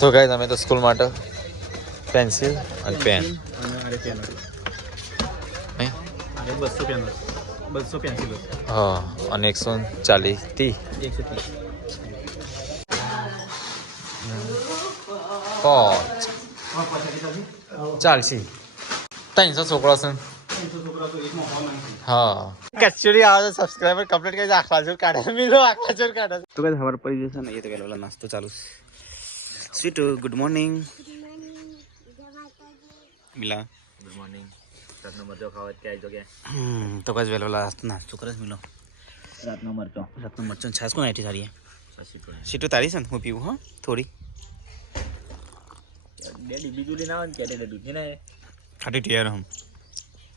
તો ગાઈસ અમે તો સ્કૂલ માટે પેન્સિલ અને પેન હા અને 140 થી ચાલશે 300 છોકરા છે હા કચોરી આવે સબસ્ક્રાઇબર કમ્પ્લીટ કરી આખલા જોર કાઢે મિલો આખલા જોર કાઢે તો ગાઈસ ખબર પડી જશે ને એ તો પેલા નાસ્તો ચાલુ સ્વીટ ગુડ મોર્નિંગ મિલા ગુડ મોર્નિંગ રાતનો મરચો ખાવા ક્યાં આવી જગ્યા તો ગાઈસ વેલો નાસ્તો કરે મિલો રાતનો મરચો છાસ કોણ આઈટી સારી સીટો તારી છે ને હું પીવું હા થોડી ડેડી બીજું લઈને આવે ને કે ડેડી દૂધ ને ખાટી ટીયર હમ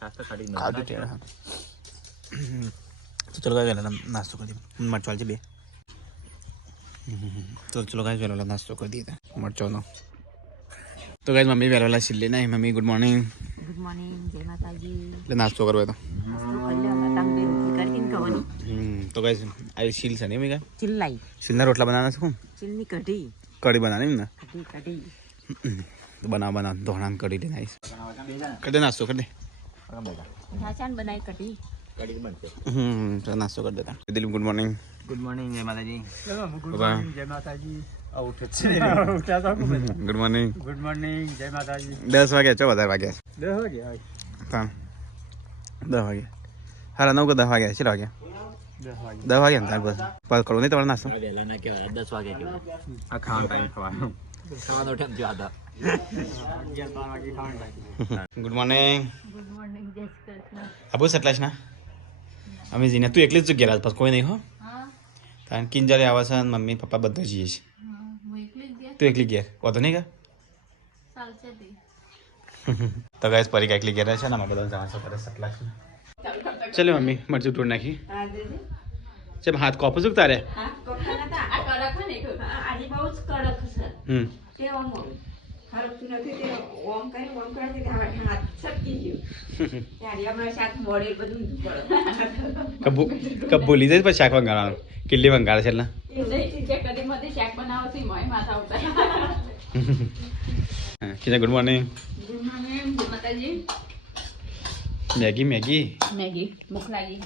નાસ્તો ખાટી ટીયર હમ તો ચલો ગાઈસ વેલો નાસ્તો કરી દે મરચો આલજે બે તો ચલો ગાઈસ વેલો નાસ્તો કરી દીધા મરચોનો તો ગાઈસ મમ્મી વેલો સિલ્લે ના મમ્મી ગુડ મોર્નિંગ જય માતાજી એટલે નાસ્તો કરવો તો તો ગાઈસ આ સીલ છે ને મેં કા ચિલ્લાઈ સીલના રોટલા બનાવવાના છે હું ચિલ્લની કઢી બનાવવાની ને કઢી તો બના ધોણા કઢી દે નાઈસ કરી દે નાસ્તો કરી દે નાચાન બનાવી કઢી બનશે તો નાસ્તો કરી દેતા દિલીપ ગુડ મોર્નિંગ જય માતાજી જય માતાજી ગુડ મોર્નિંગ જય માતાજી 10 વાગ્યા છો વધારે વાગ્યા 10 વાગ્યા હારા 9 કે 10 વાગ્યા છે વાગ્યા 10 વાગ્યા ને બસ પાસ કરો નહીં તમારે નાસ્તો વહેલા ના કહેવાય 10 વાગે કહેવાય આ ખાવાનો ટાઈમ ખાવાનો ટાઈમ જો આદા 11-12 વાગે ખાવાનો ટાઈમ ગુડ મોર્નિંગ જય શ્રી કૃષ્ણ આબુ સટલાશ ના અમે જીને તું એકલી જ ગયેલા પાસ કોઈ નહીં હો કારણ કિંજરે આવે છે મમ્મી પપ્પા બધા જઈએ છે તું એકલી ગયા વાતો નહીં કા તો ગાઈસ પરી એકલી ગયા છે ને અમે બધા જવા કરે સટલાશ ચલો મમ્મી મરચું તોડ નાખી ચમ હાથ કોપ જ તારે કબ બોલી જાય પછી શાક વંગાળવાનું કિલ્લી વંગાળે છે એટલે કિના ગુડ મોર્નિંગ મેગી ભૂખ લાગી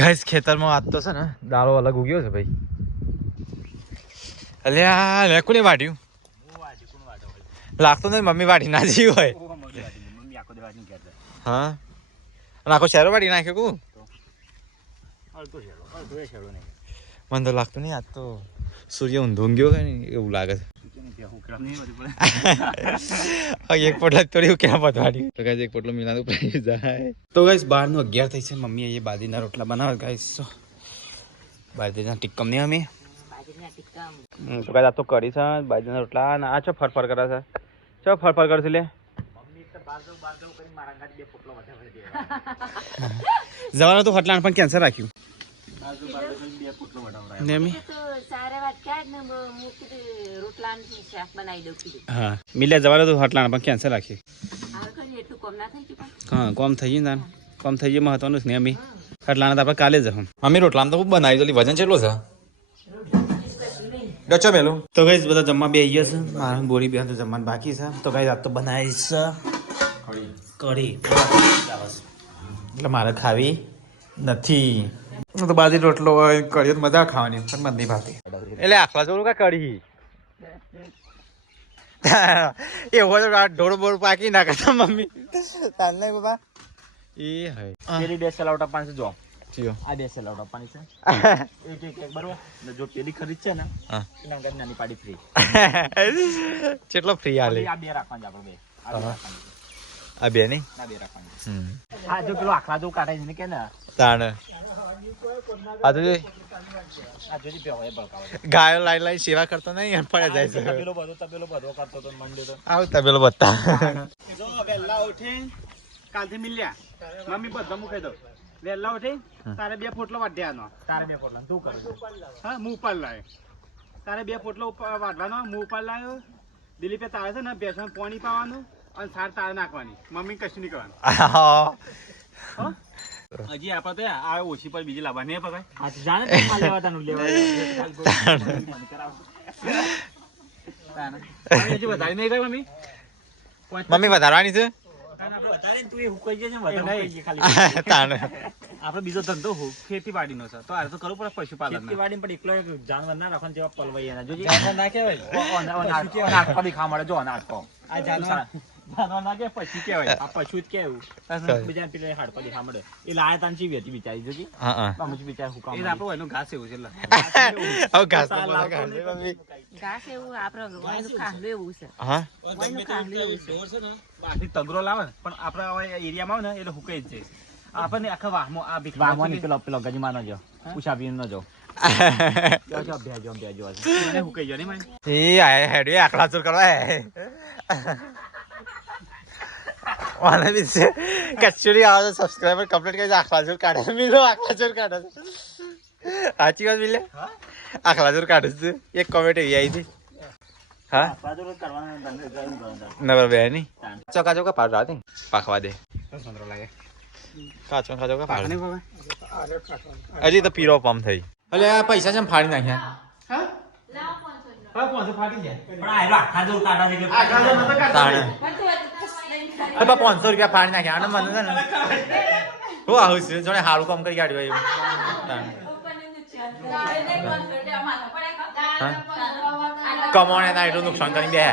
ગાઈસ ખેતરમાં આજ તો છે ને દાળો અલગ ઉગ્યો છે ભાઈ અલ્યા લે કોને વાટ્યું લાગતો નહીં મમ્મી વાટી ના જી હોય હા અને આખો શેરો વાટી નાખ્યો કુ મને તો લાગતું નહીં આજ તો સૂર્ય ઊંધો ગયો હોય ને એવું લાગે છે એક પોટલા થોડી ઉકેલા પતવાડી તો ગાઈસ એક પોટલો મિલાનું પડી જાય તો ગાઈસ 12:11 થઈ છે મમ્મી એ બાજરીના રોટલા બનાવે ગાઈસ બાજરીના ટિક્કમ નહીં અમે તો ગાઈસ આ તો કરી છે બાજરીના રોટલા અને આ છો ફરફર કરે છે ચો ફરફર કરશે લે જવાનો તો હટલાણ પણ કેન્સર રાખ્યું હા મિલે જવાનો તો હટલાણ પણ કેન્સર રાખ્યું હા કોમ થઈ ગયું કોમ થઈ ગયું મહત્વનું જ નહીં અમી હટલાણ તો આપણે કાલે જ મમ્મી રોટલામાં તો ખૂબ બનાવી દો વજન કેટલું છે ડચો પેલું તો ગાઈસ બધા જમવા બે ગયા છે મારા બોરી બે તો જમવાનું બાકી છે તો ગાઈસ આ તો બનાવી છે કઢી એટલે મારે ખાવી નથી તો બાજરી રોટલો હોય કઢી મજા ખાવાની પણ મને નહીં ભાવતી એટલે આખલા જોડું કા કઢી એવું તો ઢોળ બોળ પાકી નાખતા મમ્મી તાર નહીં બાબા એ હે પેલી બે સલાવટા પાણી જો આ બે સલાવટા પાણી છે એક બરોબર જો પેલી ખરીદ છે ને એના આગળ નાની પાડી ફ્રી કેટલો ફ્રી આલે આ બે રાખવાની આપણે બે આ બે નહીં ના બે રાખવાની આ જો પેલો આખલા જો કાઢે છે ને કે ને તાણ આ તો ગાયો લાઈ સેવા કરતો નહીં પડે જાય છે તબેલો બધો કરતો તો મંડ્યો તો આવ તબેલો બતા જો વેલા ઉઠી કાલથી મિલ્યા મમ્મી બધા મૂકી દો વેલા ઉઠી તારે બે પોટલો વાઢ્યાનો તારે બે પોટલા તું કર હા હું ઉપર લાવ્યો તારે બે પોટલો વાઢવાનો હું ઉપર લાવ્યો દિલીપે તારે છે ને બેસન પાણી પાવાનું અને સાર તારે નાખવાની મમ્મી કશું નહીં કરવાનું હજી આપણે તો આ ઓછી પર બીજી લાવવા નહીં ભાઈ આ જાણે તો ખાલી લેવા તાનું લેવા હજી વધારે નહીં ગઈ મમ્મી મમ્મી વધારવાની છે તું એ હુકાઈ જાય છે ખાલી આપણે બીજો ધંધો ખેતીવાડી નો છે તો આ તો કરવું પડે પશુપાલન ખેતીવાડી પણ એકલો એક જાનવર ના રાખવાનું જેવા પલવાઈ એના જોજે ના કહેવાય નાટકો દેખા મળે જો નાટકો આ જાનવર ના કે પછી કહેવાય આ પશુ જ કેવું બીજા પેલો હાડપા દેખા મળે એ લાયા તાન ચીવી હતી બિચારી જોજી હા અમુક બિચાર હુકામ એ આપણો એનો ઘાસ એવું છે હવે ઘાસ તો મને કાઢે મમ્મી ઘાસ એવું આપણે વાયનું ખાંડલું એવું છે હા વાયનું ખાંડલું એવું છે બાકી તગરો લાવે ને પણ આપણા હવે એરિયામાં આવે ને એટલે હુકાઈ જ જાય આપણને આખા વાહમાં આ ભીખ વામવાની પેલો ગજમા ન જો ઉષા બી ન જો ભેજો મને હુકાઈ ગયો નહીં મને એ આય હેડ એ આખલા ચોર કરવા હે મને બી છે કચુરી આવો સબસ્ક્રાઇબર કમ્પ્લીટ કરી આખલા ચોર કાઢે મિલો આખલા ચોર કાઢે સાચી વાત મિલે આખલા ચોર કાઢે છે એક કોમેન્ટ એવી આવી હતી હા નબર બે નહીં ચોકા ચોકા પાડ રાતે પાખવા દે સંતરો લાગે કાચો કાચો કા પાડ હજી તો પીરો પમ થઈ અલે આ પૈસા છે ફાડી નાખ્યા ફાટી જાય પણ આ આખા જો કાઢા છે કે તાણે અરે બા 500 રૂપિયા ફાડી નાખ્યા આને મને છે ને હું આવું છે જોને હારું કામ કરી કાઢ્યું એવું કમોણે ના એટલું નુકસાન કરી બે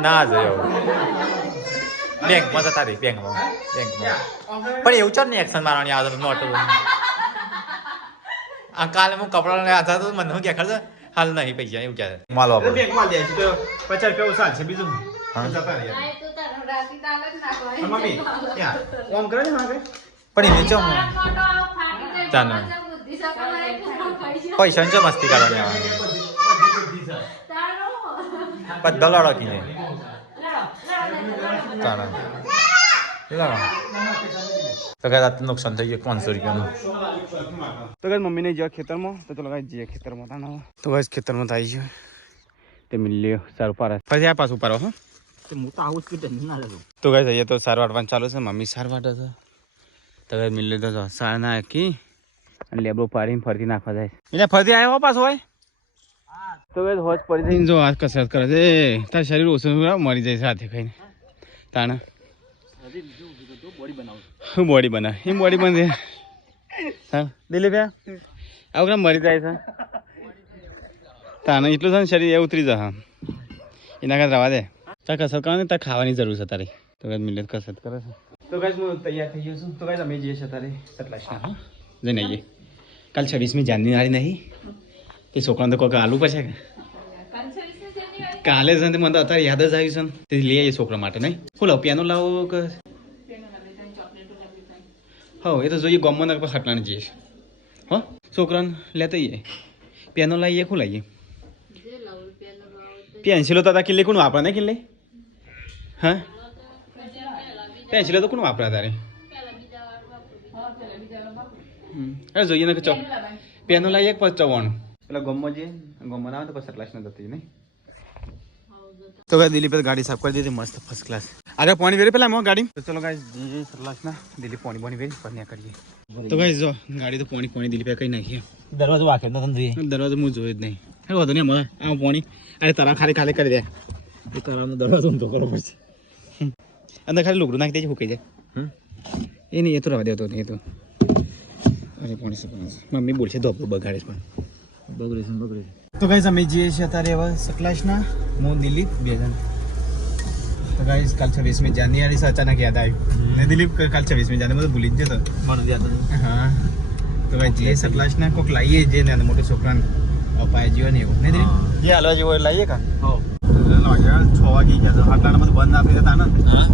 ના જોયો બેંકમાં જતા રહી બેંકમાં પણ એવું છે ને એક્શન મારવાની આવે નોટ આ કાલે હું કપડા લેવા હતા તો મને શું કે ખબર હાલ નહીં પૈસા એવું ક્યારે માલ વાપરો બેંકમાં જાય છે તો 50 રૂપિયા ઓછા છે બીજું જતા રહે મમ્મી ઓમ કરે ને મારે પણ એને ચો ચાનો પૈસા ચો મસ્તી કરવાની આવવાની બધા લડો કીને ચાલો તો કઈ રાત નુકસાન થઈ ગયું 500 રૂપિયાનું તો કઈ મમ્મીને જ્યાં ખેતરમાં તો ચલો કઈ જઈએ ખેતરમાં તાના તો કઈ ખેતરમાં આવી ગયો તે મિલ્યો સારું પાર પછી આ પાછું પારો હો હું તો આવું જ કે ના લેતો તો કઈ જઈએ તો સાર વાટવાનું ચાલુ છે મમ્મી સાર વાટે છે તો કઈ મિલ્યો તો સાર નાખી અને લેબડો પાડીને ફરતી નાખવા જાય એટલે ફરતી આવ્યો પાછો હોય તો કઈ હોજ પડી જઈને જો આ કસરત કરે છે તાર શરીર ઓછું મરી જાય સાથે ખાઈને તાણા હું બોડી બનાવ એમ બોડી બનશે હા દિલીપ આવું મરી જાય છે તાને એટલું છે ને શરીર એ ઉતરી જશે એના કાંઈ રવા દે તાર કસરત કરવા ને તાર ખાવાની જરૂર છે તારી તો કઈ મિલત કસરત કરે છે તો કઈ હું તૈયાર થઈ ગયો છું તો કઈ અમે જઈએ છીએ તારે સતલાસના હા જઈને આવીએ કાલ 26મી જાન્યુઆરી નહીં તે છોકરાને તો કોઈક આલુ પડશે કે કાલે છે ને મને તો અત્યારે યાદ જ આવ્યું છે તે લઈ આવીએ છોકરા માટે નહીં શું લાવો પિયાનો લાવો કે હા એ તો જોઈએ ગમમાં ના હટલાને જઈએ હો છોકરાને લેતા આવીએ પિયાનો લાવીએ શું લાવીએ પેન્સિલો તો હતા કિલ્લે કોણ વાપરા ને કિલ્લે હા પેન્સિલો તો કોણ વાપરા તારે અરે જોઈએ ને ચો પેનો લાવીએ પછી ચવાણું પેલા ગમમાં જઈએ ગમમાં આવે તો પછી ક્લાસ ન જતી નહીં તો ગાય દિલીપ ગાડી સાફ કરી દીધી મસ્ત ફર્સ્ટ ક્લાસ આગળ પાણી વેરી પેલા ગાડી તો ચલો ગાય જઈએ સરલાસના દિલીપ પાણી વેરી ફર્યા કરીએ તો ગાય જો ગાડી તો પાણી દિલીપે કઈ નાખીએ દરવાજો વાંખે ન તને દરવાજો હું જોયો જ નહીં હે વધુ નહીં મળે આ પાણી અરે તારા ખાલી કરી દે એ તારાનો દરવાજો ઊંધો કરવો પડશે અંદર ખાલી લુગડું નાખી દેજે સુકાઈ જાય એ નહીં એ તો રવા દેતો નહીં તો અરે પાણી મમ્મી બોલશે ધોપ બગાડે પણ બગડે તો ગાઈઝ અમે જઈએ છીએ અત્યારે હવે સકલાશના હું દિલીપ બે જણ તો ગાઈઝ કાલ 26મી જાન્યુઆરી છે અચાનક યાદ આવ્યું ને દિલીપ કાલ 26મી જાન્યુઆરી બધું ભૂલી જ જતો મને યાદ નથી હા તો ગાઈઝ જઈએ સકલાશના કોઈક લાવીએ જે ને મોટા છોકરાને અપાય જીવો ને એવું નહીં દિલીપ જે હાલવા જેવો લાવીએ કા હો લાગ્યા 6 વાગી ગયા તો આટલાને બધું બંધ આપી દેતા ને હા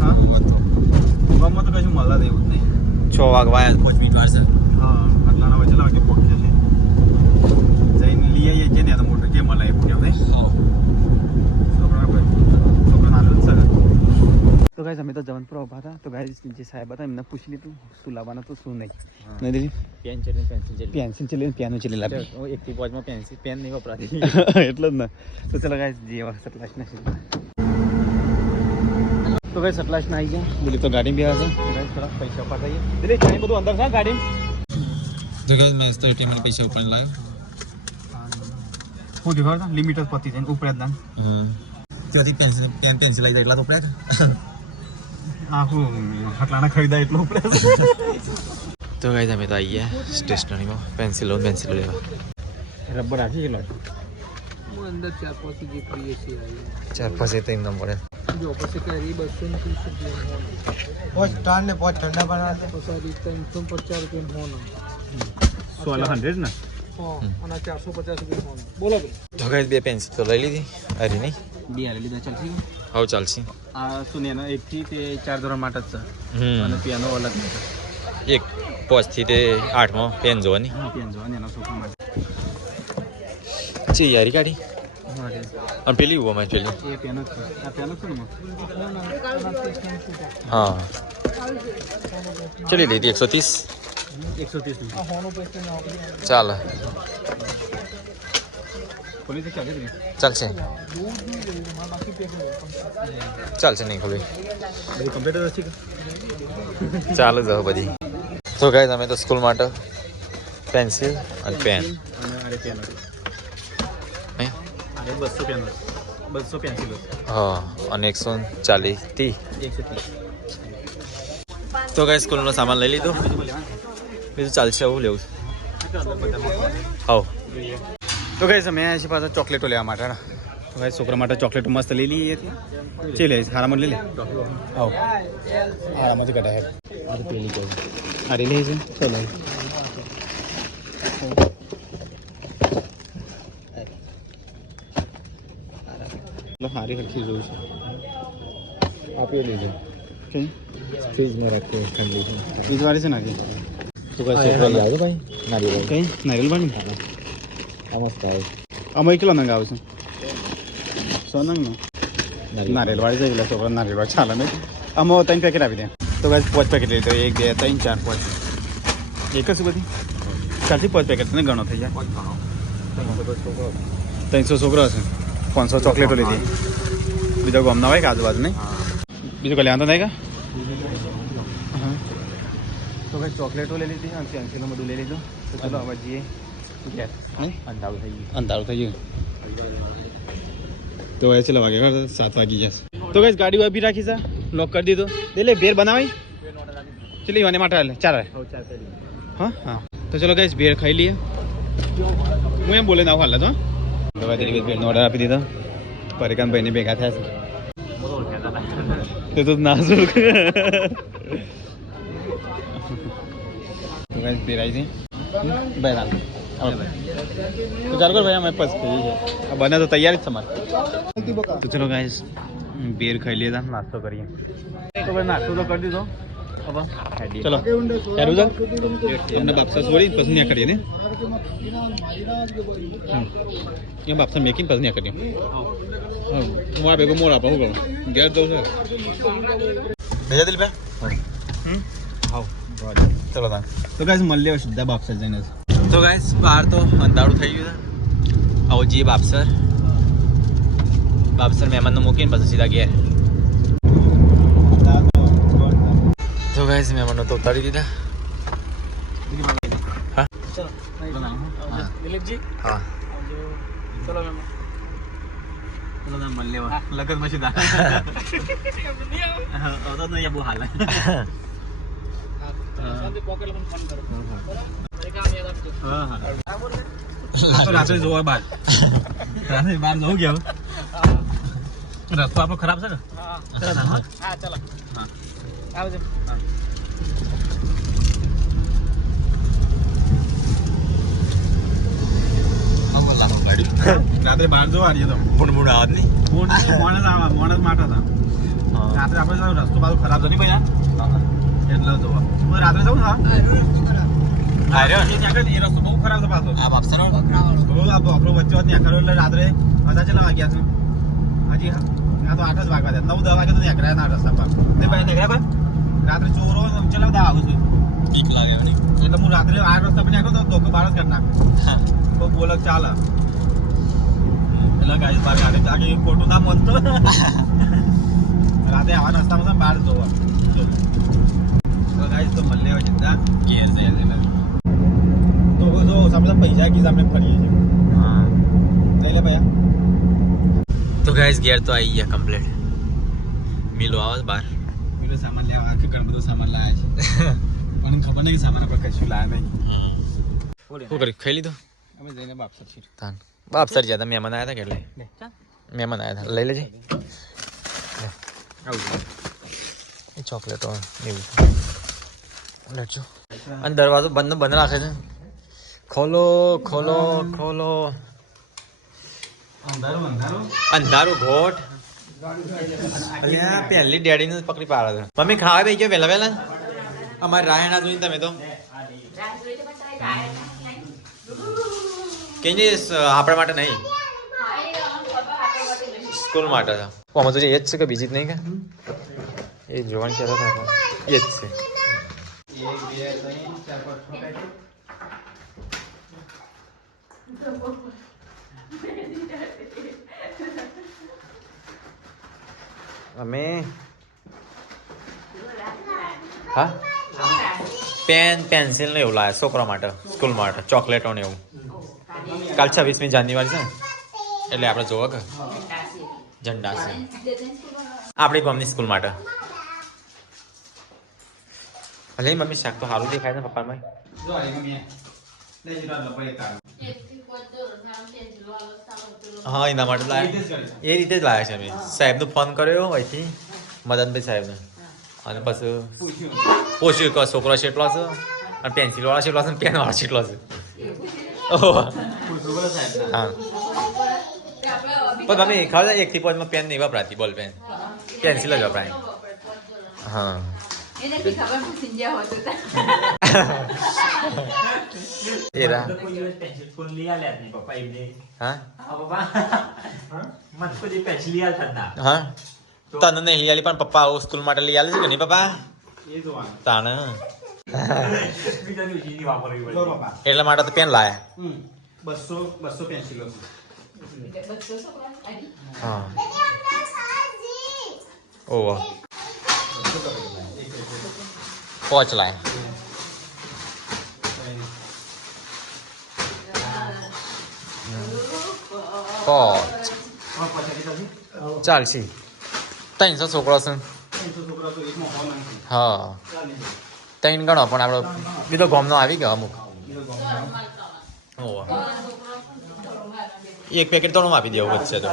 હા ગમમાં તો કશું મળવા દેવું જ નહીં 6 વાગવા 5 મિનિટ વાર છે હા આટલાના વચ્ચે લાગે પહોંચે છે જઈને લઈ આવીએ છે ને તો મોટો કેમ મળે પૂછ્યા નહીં તો ગાઈઝ અમે તો જવનપુર ઉભા હતા તો ગાઈઝ જે સાહેબ હતા એમને પૂછી લીધું શું લાવવાનું તો શું નહીં નહીં દીદી પેન્સિલ ચલી પેનું ચલી લાવી 1 થી 5 માં પેન નહીં વપરાતી એટલે જ ને તો ચાલો ગાઈઝ જે સતલાશ ને તો કઈ સટલાશ ના આવી ગયા દિલીપ તો ગાડી બી આવે છે થોડા પૈસા પાઠવીએ દિલીપ ચાણી બધું અંદર છે ગાડી તો ગાઈસ મેં તો ATM માં પૈસા ઉપર લાવ્યો હું દેખાડો લિમિટ જ પતી જાય ઉપર જ દાન ત્યાંથી પેન્સિલ લઈ જાય એટલા તો ઉપડે આખું હટલાના ખરીદાય એટલું ઉપરે તો ગાઈસ અમે તો આવી ગયા સ્ટેશનરીમાં પેન્સિલો લેવા રબર રાખી ગયેલો હું અંદર 4-5 જે કરીએ છીએ 4-5 તો એમ પડે જો પછી કરી 230 રૂપિયા પોચ ટાણ ને પોચ ઠંડા બનાવવા પછી 350 રૂપિયા હોનો 1600 ને હા અને 450 રૂપિયા હોનો બોલો તો ગાઈસ બે પેન્સિલ તો લઈ લીધી અરે નહીં બી આલે લીધા ચાલશે હાવ ચાલશે આ શૂન્યનો 1 થી તે 4 ધોરણ માટે જ છે અને પેનો અલગ એક 5 થી તે 8 માં પેન જોવાની હા પેન જોવાની એના છોકરા માટે છે યારી કાઢી અને પેલી ઉવામાં પેલી એ પેનો છે આ પેનો છે ને હા કેટલી લીધી 130 130 હોનો પૈસા ના આપી ચાલે પોલીસ ચાલે છે ચાલશે બાકી પે ચાલશે નહીં ખોલી બધું કમ્પ્યુટર છે કે ચાલુ જ બધી તો ગાઈસ અમે તો સ્કૂલ માટે પેન્સિલ અને પેન અને આરે પેન હે આરે 200 પેન 200 પેન્સિલો હા અને 140 થી 130 તો ગાઈસ સ્કૂલનો સામાન લઈ લીધો બીજું ચાલશે આવું લેવું હાવ તો ગાઈસ અમે આયા છીએ પાછા ચોકલેટો લેવા માટે ને તો ગાઈસ છોકરા માટે ચોકલેટો મસ્ત લઈ લઈએ ચે લે હારામાં લઈ લે આવ હારામાંથી કઢાય પેલી કહું આ રે લે છે ચલો હારી હરખી જોઈ છે આપી લીધું કઈ ફ્રીજમાં રાખીએ ઠંડી બીજવારી છે નાખી તો ગાઈસ ચોકલેટ લાવ્યો ભાઈ નારિયેળ કઈ નારિયેલ બની આ મસ્ત આવે આમાં કેટલો નંગ આવે છે 100 નંગ ને નારિયેલ વાળી જાય એટલે છોકરા નારિયેલ વાળી ચાલે નહીં આમાં 3 પેકેટ આપી દે તો ગાઈસ 5 પેકેટ લીધો 1 2 3 4 5 એક જ બધી 4 થી 5 પેકેટ ને ગણો થઈ જાય 300 છોકરો હશે 500 ચોકલેટો લીધી બીજા ગામના હોય કે આજુબાજુ નહીં બીજું કઈ લેવાનું નહીં કા તો ભાઈ ચોકલેટો લઈ લીધી અને પેન્સિલો બધું લઈ લીધું તો ચલો હવે જઈએ અંધારું થઈ ગયું તો હવે ચલો વાગે 7 વાગી જશે તો કઈ ગાડી ઉભી રાખી છે લોક કરી દીધો એટલે ભેર બનાવી ચલી મને માટે ચાર હા હા તો ચલો કઈ ભેર ખાઈ લઈએ હું એમ બોલે ના હાલ તો દવા દિલીપ ભેરનો ઓર્ડર આપી દીધો પરિકાન ભાઈને ભેગા થયા છે તો નાજુક તો ગાઈસ ભેર આવી છે ભાઈ રામ તો ચાલ કર ભાઈ અમે બસ થઈ છે આ બને તો તૈયાર જ તમારે તો ચલો ગાઈસ બેર ખાઈ લીધા નાસ્તો કરીએ તો ભાઈ નાસ્તો તો કરી દીધો હવે ચલો ચાલુ જાવ તમને બાપસા છોડી પછી ત્યાં કરીએ ને એમ બાપસા મેકિંગ પછી ત્યાં કરીએ હા હું આ ભેગો મોર આપા હું કરું ઘેર જવું છે ભેજા દિલભાઈ હા ચલો તા તો ગાઈસ મળીએ સીધા બાપસર જઈને તો ગાઈસ બહાર તો અંધારું થઈ ગયું છે આવો જઈએ બાપસર મહેમાનને મૂકીને પછી સીધા ઘેર તો ગાઈસ મહેમાનો તો ઉતારી દીધા હા દિલીપજી હા ચલો મેમ મળીએ લગન માં સીધા તો નહીં બહુ હાલ શાંતિ પોકેટ મને ફોન કરો એક કામ યાદ આપજો હા હા રાત્રે જોવા બાર રાત્રે બાર જવું ગયા રસ્તો આપણો ખરાબ છે ને હા ચાલો હા આવજો રાત્રે બાર જોવા રહીએ તો મૂળ આવત નહીં મોણસ માટે હતા રાત્રે આપણે રસ્તો બાજુ ખરાબ છે નહીં ભાઈ એટલે જોવા રાત્રે જવું હા એ રસ્તો બહુ ખરાબ છે પાછો આ બાપસર બહુ આપણો વચ્ચે ત્યાં ખરો એટલે રાત્રે બધા કેટલા વાગ્યા છે હજી આ તો 8 જ વાગવા દે 9-10 વાગે તો નીકળ્યા ના રસ્તા પર નહીં ભાઈ નીકળ્યા ભાઈ રાત્રે ચોરો ચલાવ દા આવું છું બીક લાગે એની એટલે હું રાત્રે આ રસ્તા પર નીકળ્યો તો ધોકો બાર જ કરી નાખું તો બોલક ચાલે એટલે ગાડી બાર ગાડી આગે ખોટું ના મનતો રાતે આવા નાસ્તામાં બહાર જોવા તો ગાઈસ તો મળે હવે જતા ઘેર જઈએ તો જો આપણે પૈસા કીધા આપણે ફરીએ છીએ હા લઈ લે ભૈયા તો ગાઈસ ઘેર તો આવી ગયા કમ્પ્લીટ મિલો આવે બહાર પેલો સામાન લેવા આખી ઘણું બધું સામાન લાયા છે પણ ખબર નહીં કે સામાન આપણે કશું લાયા નહીં શું કરી ખાઈ લીધું અમે જઈને બાપસર છીએ તાન બાપ સર જ્યાં મહેમાન આવ્યા હતા કે એટલે મહેમાન આવ્યા હતા લઈ લેજે એ ચોકલેટો એવું લેજો અને દરવાજો બંધ રાખે છે ખોલો ખોલો ખોલો અંધારું ઘોટ અલ્યા પહેલી ડેડીને પકડી પાડે છે મમ્મી ખાવા બે ગયો વહેલા વહેલા અમારે રાયણા જોઈને તમે તો કે આપણા માટે નહીં સ્કૂલ માટે છે આમાં તો એ જ છે કે બીજી જ નહીં કે એ જોવાની છે એ જ છે અમે હા પેન પેન્સિલ ને એવું લાવે છોકરા માટે સ્કૂલ માટે ચોકલેટો ને એવું કાલ 26મી જાન્યુઆરી છે એટલે આપણે જોવો કે ઝંડા છે આપણી ગામની સ્કૂલ માટે અલે મમ્મી શાક તો સારું દેખાય છે પપ્પા ભાઈ જો આ મમ્મી લઈ જતો લપડે તાર હા એના માટે લાયા એ રીતે જ લાયા છે અમે સાહેબનો ફોન કર્યો અહીંથી મદનભાઈ સાહેબને અને પછી પૂછ્યું કે છોકરો કેટલો છે અને પેન્સિલ વાળો કેટલો છે પેન વાળો કેટલો છે હા પણ મમ્મી ખબર 1 થી 5 માં પેન નહીં વપરાતી બોલ પેન પેન્સિલ જ વપરાય હા એરા હા હા તને નહીં લઈ આલી પણ પપ્પા આવું સ્કૂલ માટે લઈ આલે છે કે નહીં પપ્પા તાણ એટલા માટે તો પેન લાયા 200 પેન્સિલો હા ઓહો 5 લાયા 5 ચાલશે 300 છોકરો છે હા 3 ગણો પણ આપણો બીજો ગામનો આવી ગયો અમુક ઓહો એક પેકેટ તો આપી દેવું વચ્ચે તો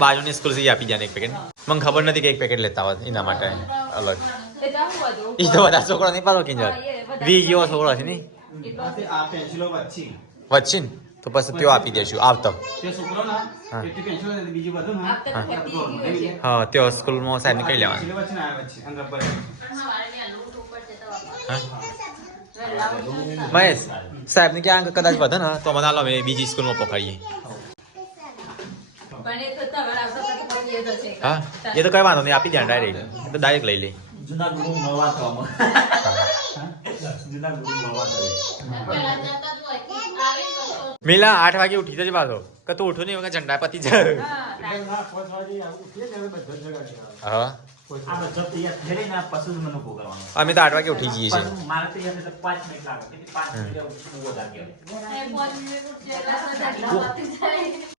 બાજુની સ્કૂલ થી આપી જાય એક પેકેટ મને ખબર નથી કે એક પેકેટ લેતા હોય એના માટે અલગ એ તો બધા છોકરો નહીં પાડો કિંજર 20 જેવો છોકરો છે નહીં આ પેન્સિલો વચ્ચે વચ્ચે ને તો પછી તેઓ આપી દેશું આવતો તે છોકરો ના એટલી પેન્સિલો ને બીજું બધું ના હા તેઓ સ્કૂલમાં સાહેબને કહી લેવાનું પેન્સિલો વચ્ચે ના આવે વચ્ચે અંદર પર મહેશ સાહેબને ક્યાં કદાચ વધે ને તો મને હાલો અમે બીજી સ્કૂલમાં પકડીએ હા એ તો કઈ વાંધો નહીં આપી દે ડાયરેક્ટ તો ડાયરેક્ટ લઈ લે જૂના ગુરુ મળવા તો જૂના ગુરુ મળવા મિલા 8 વાગે ઉઠી જજે પાછો કે તું ઉઠો નહીં વગર ઝંડા પતી જાય હા આ બધો તૈયાર થઈ ને પછી જ મને ઉભો કરવાનો અમે તો 8 વાગે ઉઠી જઈએ છીએ મારે તો યાર 5 મિનિટ લાગે એટલે 5 મિનિટ વધારે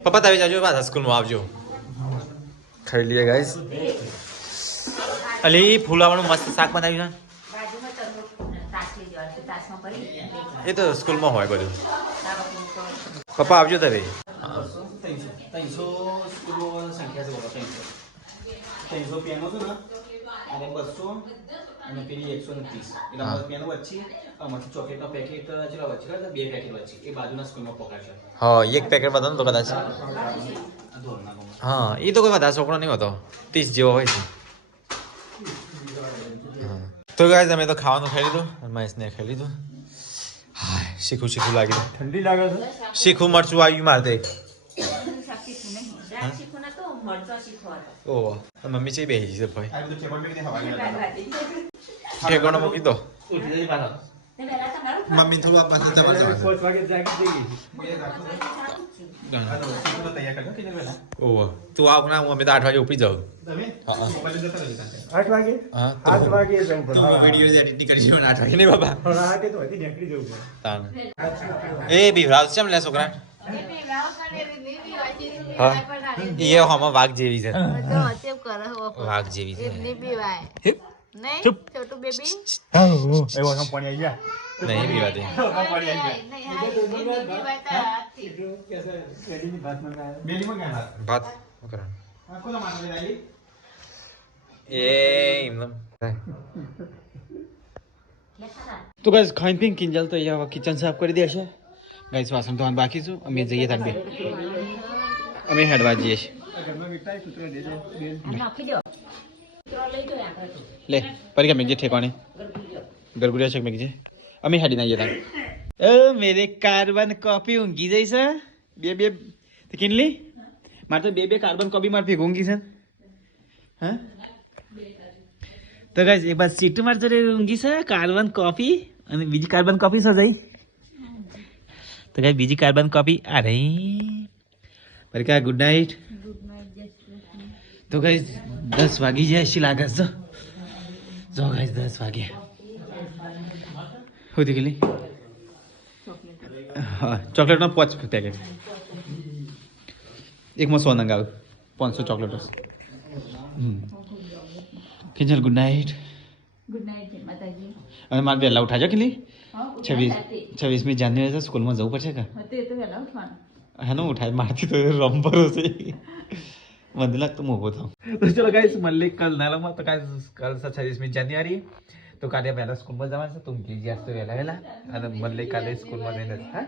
પપ્પા તમે જાજો પાછા સ્કૂલમાં આવજો ખાઈ લઈએ ગાઈસ અલી ફૂલાવાનું મસ્ત શાક બનાવ્યું ને એ તો સ્કૂલમાં હોય બધું પપ્પા આવજો તમે 300 સ્કૂલો સંખ્યા છે 300 પેનો છે ને અને 200 અને પેલી 130 એટલે અમારે પેનો વચ્ચે અમારથી ચોકલેટનો પેકેટ જેટલા વચ્ચે કરે 2 પેકેટ વચ્ચે એ બાજુના સ્કૂલમાં પકડશે હા એક પેકેટ બધાને તો કદાચ હા એ તો કોઈ બધા છોકરો નહીં હોતો 30 જેવો હોય છે તો ગાઈસ અમે તો ખાવાનું ખાઈ લીધું અને મહેશને ખાઈ લીધું હાય શીખું શીખું લાગ્યું ઠંડી લાગે છે શીખું મરચું આવ્યું મારે ઓહ મમ્મી છે બેસી છે ભાઈ આ બધું ટેબલ પર કે હવા ઠેકાણો મૂકી દો ઉઠી જઈ પાછા મમ્મી થોડું આ પાસે જવા વાગે જાગી જઈ બે રાખો ઓહો તું આવ ના હું અમે તો 8 વાગે ઉપડી જાઉં હા 8 વાગે હા 8 વાગે જવું પડે વિડિયો એડિટિંગ કરી જો 8 વાગે નહીં બાબા પણ આ કે તો હજી નીકળી જવું પડે તાન એ બીવરાવ છે લે છોકરા હા એ હમ વાઘ જેવી છે વાઘ જેવી છે નહીં છોટું બેબી એવો સમ પાણી આવી ગયા નહીં પીવા દે ભાત કરા એ એમનો તો ગાઈસ ખાઈને પીને કિંજલ તો અહીંયા કિચન સાફ કરી દેશે ગાઈસ વાસણ ધોવાનું બાકી છું અમે જઈએ તાર બે અમે હેડવા જઈએ છીએ લે પરીક્ષા મેં જે ઠેકાણે ગરગુડિયા છે મેં જે અમે હેડી ના જતા મેરે કાર્બન કોપી ઊંઘી જઈ છે બે તે કિનલી મારે તો બે કાર્બન કોપી મારે ભેગું ઊંઘી છે હા તો ગાઈસ એક બાદ સીટ માર તો ઊંઘી છે કાર્બન કોપી અને બીજી કાર્બન કોપી છે જઈ તો ગાઈસ બીજી કાર્બન કોપી અરે પરીક્ષા ગુડ નાઇટ તો ગાઈસ 10 વાગી જાય છે લાગે છે જો ગાઈસ 10 વાગે હોતી ગયેલી હા ચોકલેટનો 5 પેકેટ એકમાં 100 નંગ આવે 500 ચોકલેટો Kinjal good night good night માતાજી અને મારે વહેલા ઉઠાજો કેટલી 26મી જાન્યુઆરી તો સ્કૂલમાં જવું પડશે કે તે તો વહેલા ઉઠવાનું હા ને ઉઠાય મારથી તો રંભરો છે મને લાગતું હું ઊભો થાઉં તો ચલો ગાઈસ મળીએ કલ નાલામાં તો ગાઈસ કલ 26મી જાન્યુઆરી તો કાલે વહેલા સ્કૂલમાં જવાનું છે તો ઊંઘી જઈશ તો વહેલા અને મળીએ કાલે સ્કૂલમાં જઈને હા